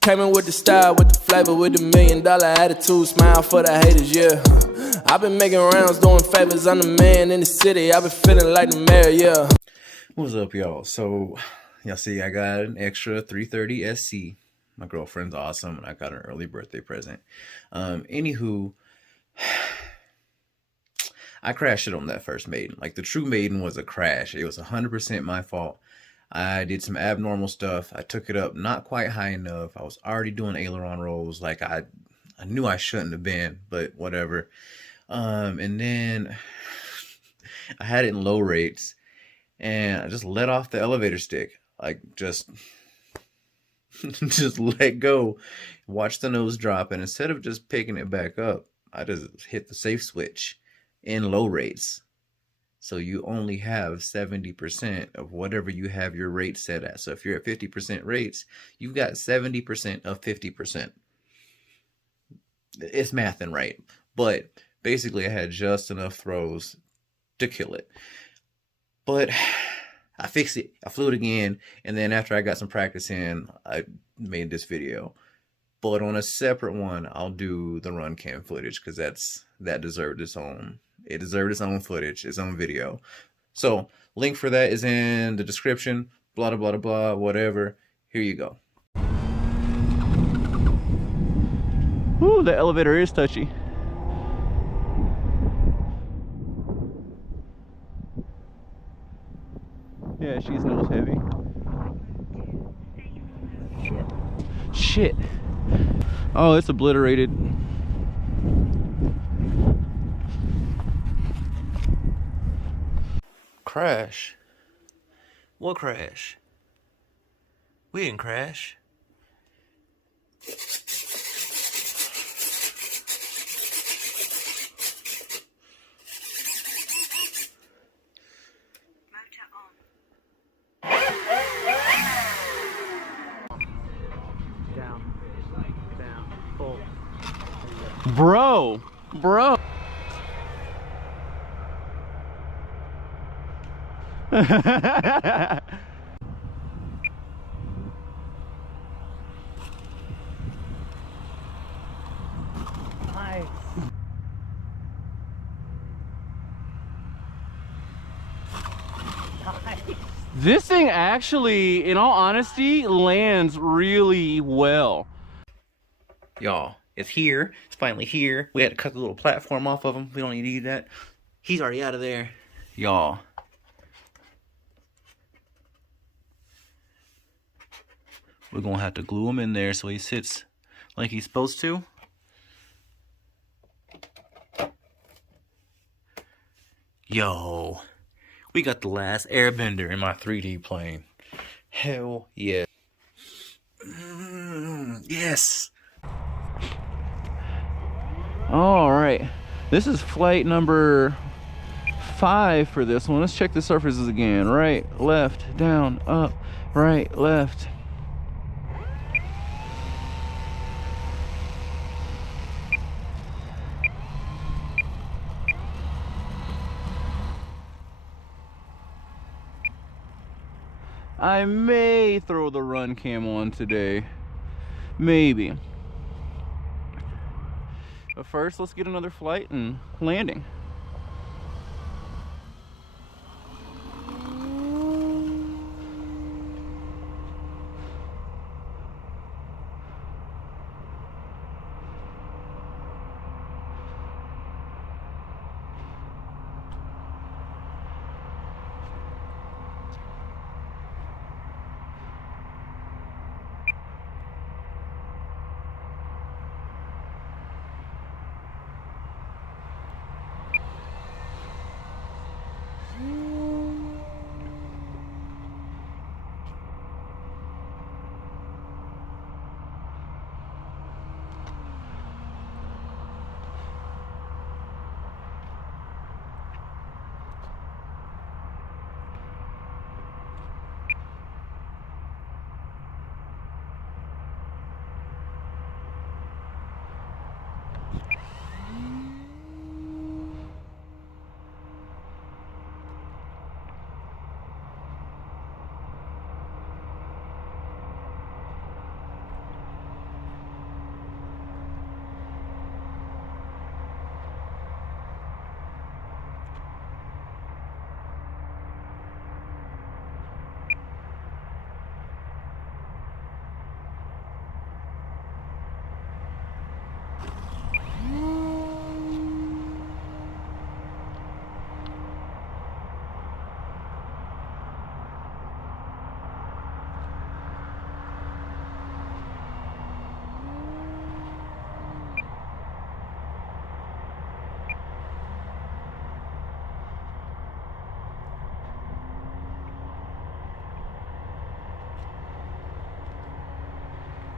Came in with the style, with the flavor, with the $1 million attitude. Smile for the haters, yeah. I've been making rounds, doing favors. I'm the man in the city. I've been feeling like the mayor, yeah. What's up, y'all? So, y'all see I got an extra 330 SC. My girlfriend's awesome, and I got an early birthday present. Anywho, I crashed it on that first Maiden. Like, the true Maiden was a crash. It was 100% my fault. I did some abnormal stuff. I took it up not quite high enough. I was already doing aileron rolls. Like, I knew I shouldn't have been, but whatever. And then I had it in low rates, and I just let off the elevator stick. Like, just let go, watch the nose drop, and instead of just picking it back up, I just hit the safe switch in low rates. So you only have 70% of whatever you have your rate set at. So if you're at 50% rates, you've got 70% of 50%. It's mathing right. But basically I had just enough throws to kill it. But I fixed it. I flew it again. And then after I got some practice in, I made this video. But on a separate one, I'll do the Runcam footage because that deserved its own. It deserved its own footage, its own video. So, link for that is in the description. Blah, blah, blah, blah, whatever. Here you go. Ooh, the elevator is touchy. Yeah, she's nose heavy. Shit. Oh, it's obliterated. Crash? What crash? We didn't crash. Down, full. Bro. Nice. This thing actually, in all honesty, lands really well. Y'all, it's here. It's finally here. We had to cut the little platform off of him. We don't need that. He's already out of there. Y'all. We're going to have to glue him in there so he sits like he's supposed to. Yo. We got the last airbender in my 3D plane. Hell yeah. Yes. All right. This is flight number 5 for this one. Let's check the surfaces again. Right, left, down, up, right, left. I may throw the Runcam on today. Maybe. But first, let's get another flight and landing.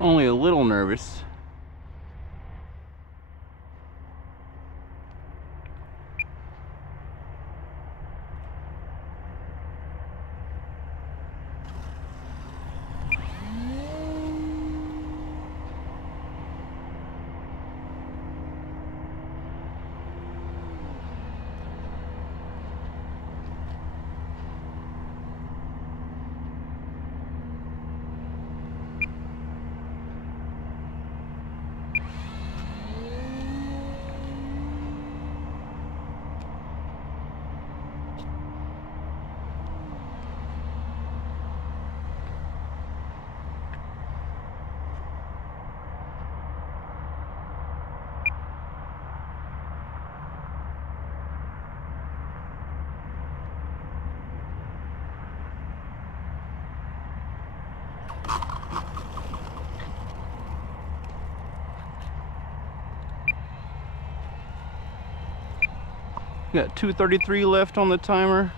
only a little nervous. Got 2:33 left on the timer.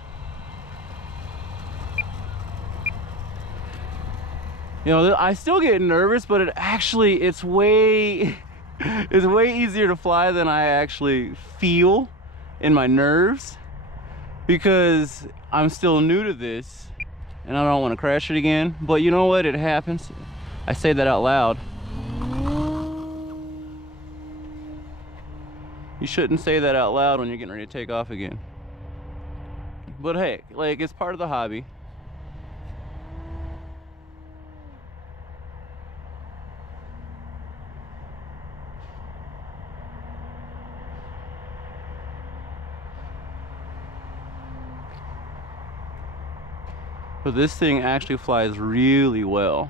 You know, I still get nervous, but it's way easier to fly than I actually feel in my nerves, because I'm still new to this and I don't want to crash it again. But you know what? It happens. I say that out loud. You shouldn't say that out loud when you're getting ready to take off again. But hey, like, it's part of the hobby. But this thing actually flies really well.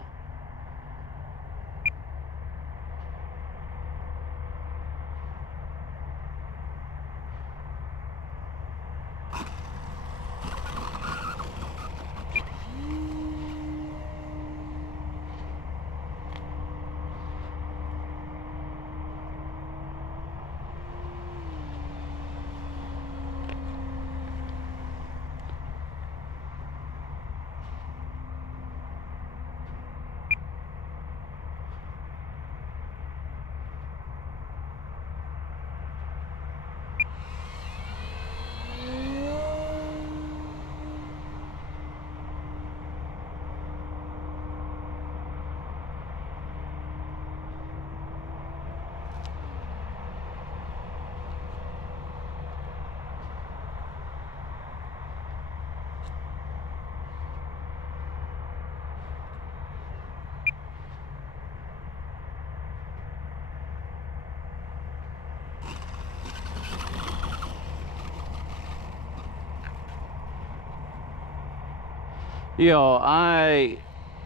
Yo, I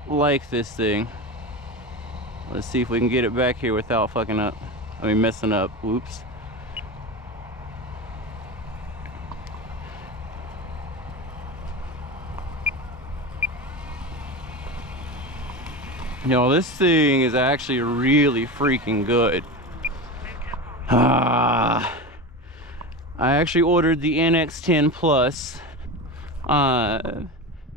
like this thing. Let's see if we can get it back here without fucking up. I mean, messing up. Whoops. Yo, this thing is actually really freaking good. I actually ordered the NX10 Plus.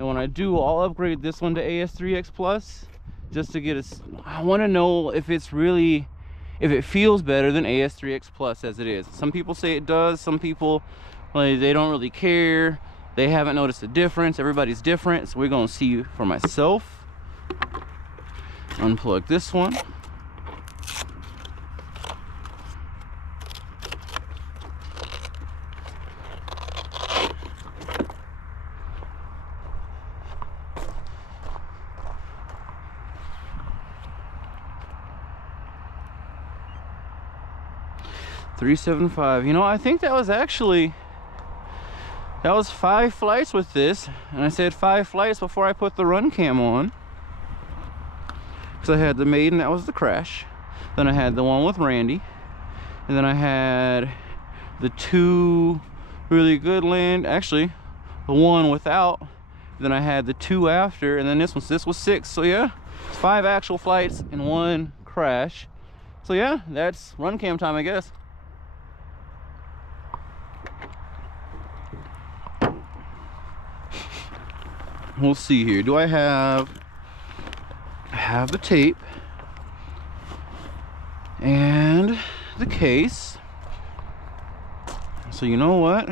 And when I do, I'll upgrade this one to AS3X Plus, just to get I want to know if it's really, if it feels better than AS3X Plus as it is. Some people say it does. Some people, like, they don't really care. They haven't noticed a difference. Everybody's different. So we're gonna see for myself. Unplug this one. $375. You know, I think that was 5 flights with this, and I said 5 flights before I put the Runcam on, because I had the Maiden, that was the crash, then I had the one with Randy, and then I had the 2 really good land, actually the one without, then I had the 2 after, and then this was 6. So yeah, 5 actual flights and 1 crash. So yeah, that's Runcam time, I guess. We'll see here. Do I have the tape? and the case. So you know what?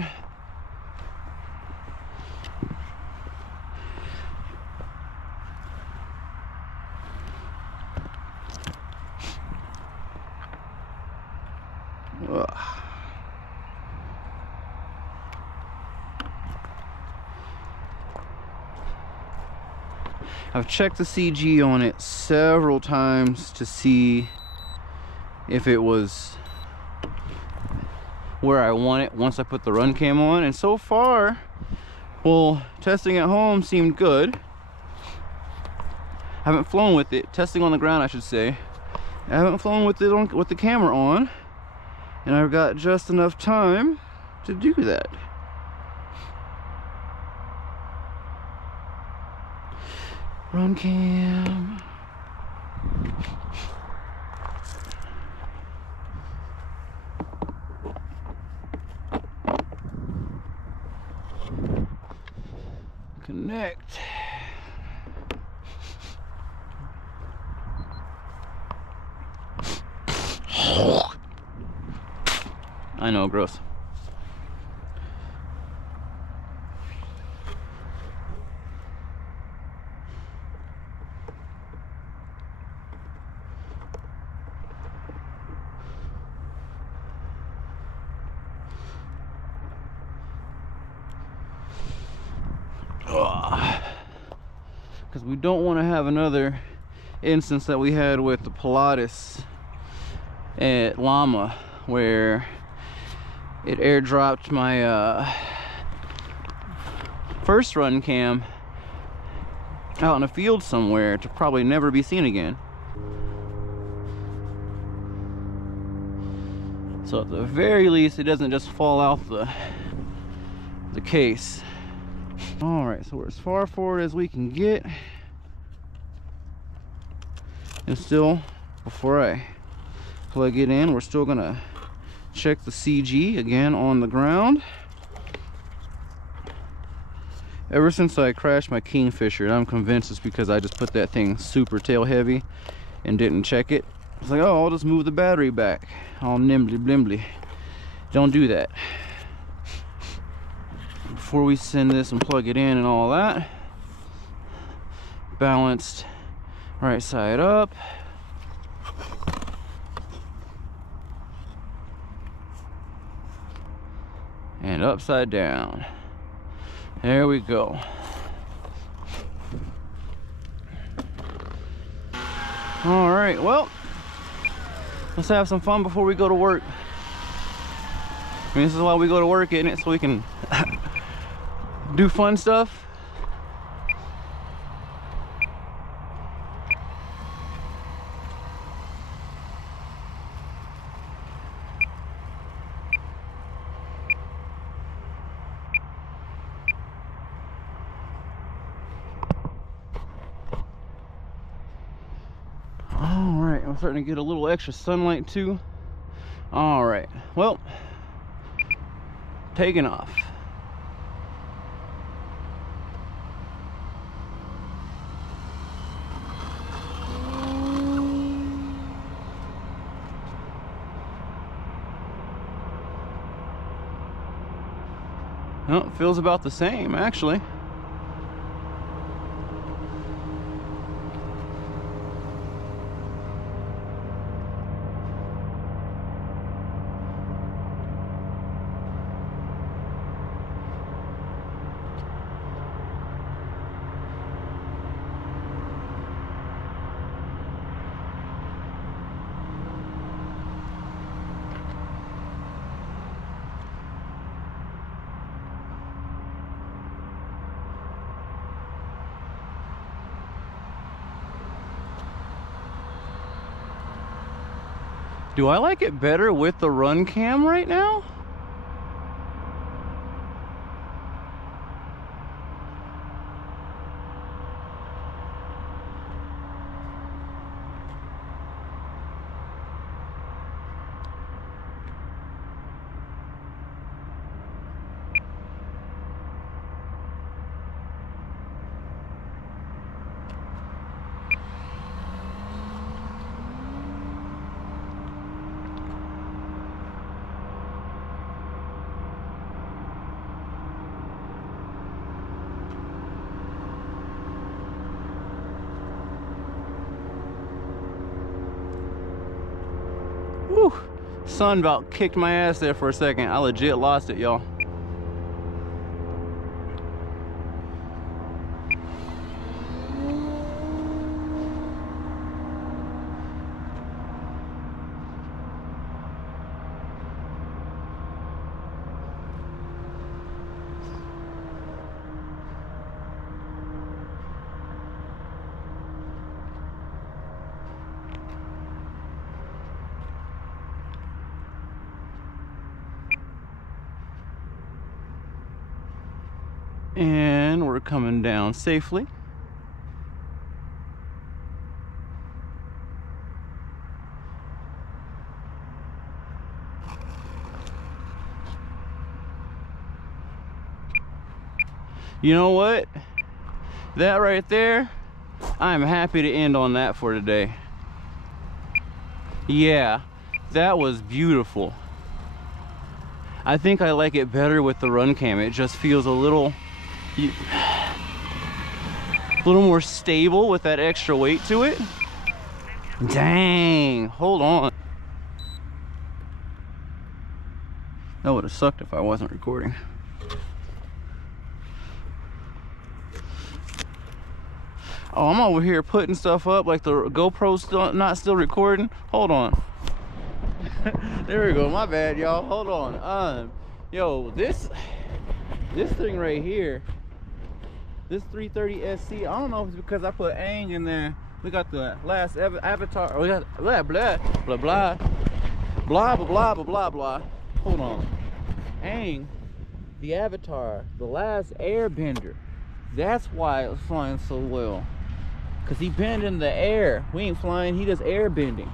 Ugh. I've checked the CG on it several times to see if it was where I want it once I put the Runcam on, and so far, well, testing at home seemed good. I haven't flown with it, testing on the ground I should say. I haven't flown with it on, with the camera on, and I've got just enough time to do that. Runcam. Connect. I know, gross. Because we don't want to have another instance that we had with the Pilatus at Llama, where it airdropped my first Runcam out in a field somewhere to probably never be seen again. So at the very least, it doesn't just fall out the case. All right, so we're as far forward as we can get. And still, before I plug it in, we're still gonna check the CG again on the ground. Ever since I crashed my Kingfisher, and I'm convinced it's because I just put that thing super tail heavy and didn't check it. It's like, oh, I'll just move the battery back all nimbly blimbly. Don't do that. Before we send this and plug it in and all that, balanced right side up. And upside down. There we go. All right, well, let's have some fun before we go to work. I mean, this is why we go to work, isn't it? So we can do fun stuff. All right, I'm starting to get a little extra sunlight too. All right, well, taking off. Well, it feels about the same, actually. Do I like it better with the Runcam right now? Whew. Sun about kicked my ass there for a second. I legit lost it, y'all. And we're coming down safely. You know what? That right there, I'm happy to end on that for today. Yeah, that was beautiful. I think I like it better with the Runcam. It just feels a little more stable with that extra weight to it. Dang, hold on. That would have sucked if I wasn't recording. Oh, I'm over here putting stuff up like the GoPro's not still recording. Hold on. There we go, my bad, y'all. Hold on. Yo, this thing right here, this 330 SC, I don't know if it's because I put Aang in there. We got the last avatar. We got blah blah blah blah blah blah blah blah blah blah. Hold on. Aang, the avatar, the last airbender. That's why it was flying so well. Cause he bend in the air. We ain't flying, he does air bending.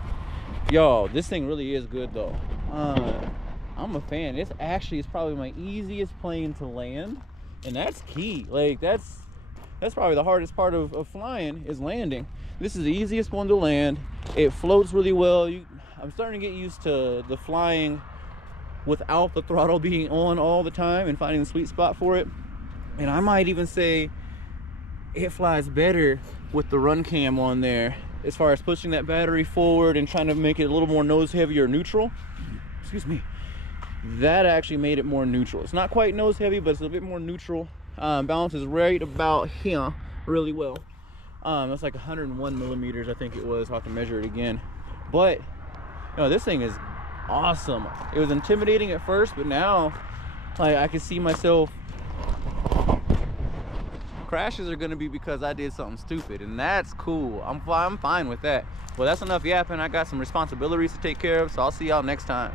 Y'all, this thing really is good though. I'm a fan. This actually is probably my easiest plane to land, and that's key. Like that's probably the hardest part of flying is landing. This is the easiest one to land. It floats really well. I'm starting to get used to the flying without the throttle being on all the time and finding the sweet spot for it. And I might even say it flies better with the Runcam on there as far as pushing that battery forward and trying to make it a little more nose heavy or neutral. Excuse me. That actually made it more neutral. It's not quite nose heavy, but it's a bit more neutral. Balance is right about here really well. That's like 101 millimeters, I think it was. I'll have to measure it again. But you know, this thing is awesome. It was intimidating at first, but now like I can see myself. Crashes are gonna be because I did something stupid, and that's cool. I'm fine with that. Well, that's enough yapping. I got some responsibilities to take care of, so I'll see y'all next time.